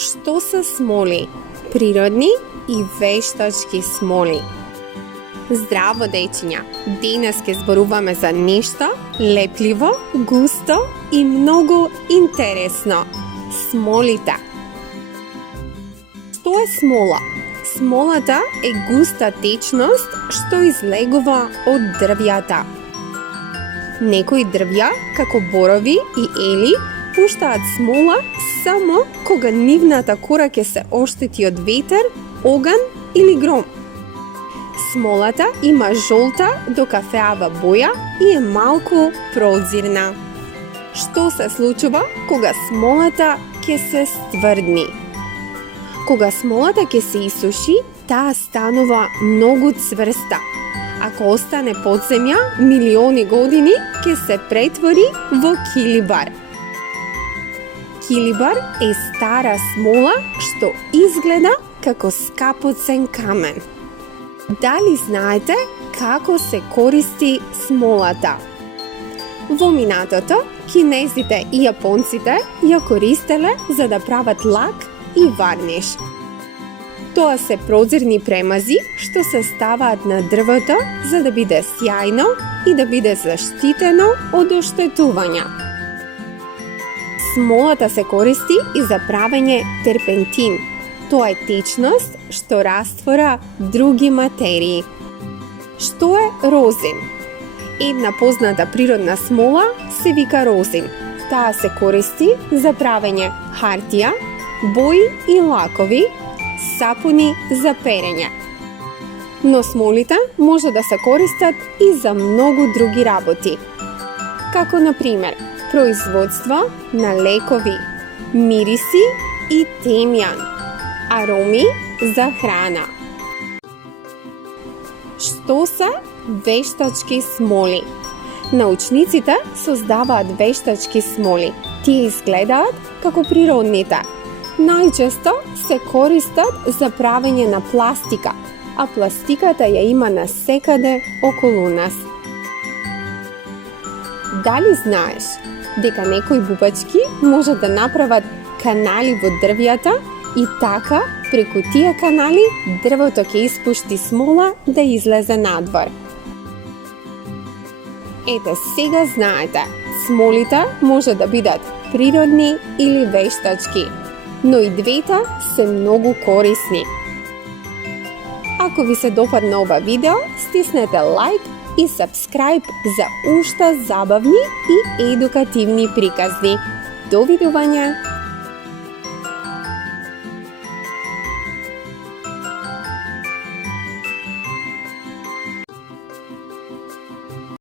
Што се смоли? Природни и вештачки смоли. Здраво, дечиња! Денес ке зборуваме за нешто лепливо, густо и многу интересно. Смолите. Што е смола? Смолата е густа течност што излегува од дрвјата. Некои дрвја, како борови и ели, пуштаат смола само кога нивната кора ќе се оштети од ветер, оган или гром. Смолата има жолта до кафеава боја и е малку прозирна. Што се случува кога смолата ќе се стврдни? Кога смолата ќе се исуши, таа станува многу цврста. Ако остане под земја, милиони години ќе се претвори во килибар. Килибар е стара смола што изгледа како скапоцен камен. Дали знаете како се користи смолата? Во минатото, кинезите и јапонците ја користеле за да прават лак и варниш. Тоа се прозирни премази што се ставаат на дрвото за да биде сјајно и да биде заштитено од оштетувања. Смолата се користи и за правење терпентин. Тоа е течност што раствора други материи. Што е розин? Една позната природна смола се вика розин. Таа се користи за правење хартија, бои и лакови, сапуни за перење. Но смолите може да се користат и за многу други работи. Како на пример, производство на лекови, мириси и темјан, ароми за храна. Што се вештачки смоли? Научниците создаваат вештачки смоли. Тие изгледаат како природните. Најчесто се користат за правење на пластика, а пластиката ја има насекаде околу нас. Дали знаеш дека некои бубачки може да направат канали во дрвјата и така преку тие канали дрвото ќе испушти смола да излезе надвор? Ете, сега знаете, смолите може да бидат природни или вештачки, но и двете се многу корисни. Ако ви се допадна ова видео, стиснете лайк и сабскрајб за уште забавни и едукативни приказни. Довидување!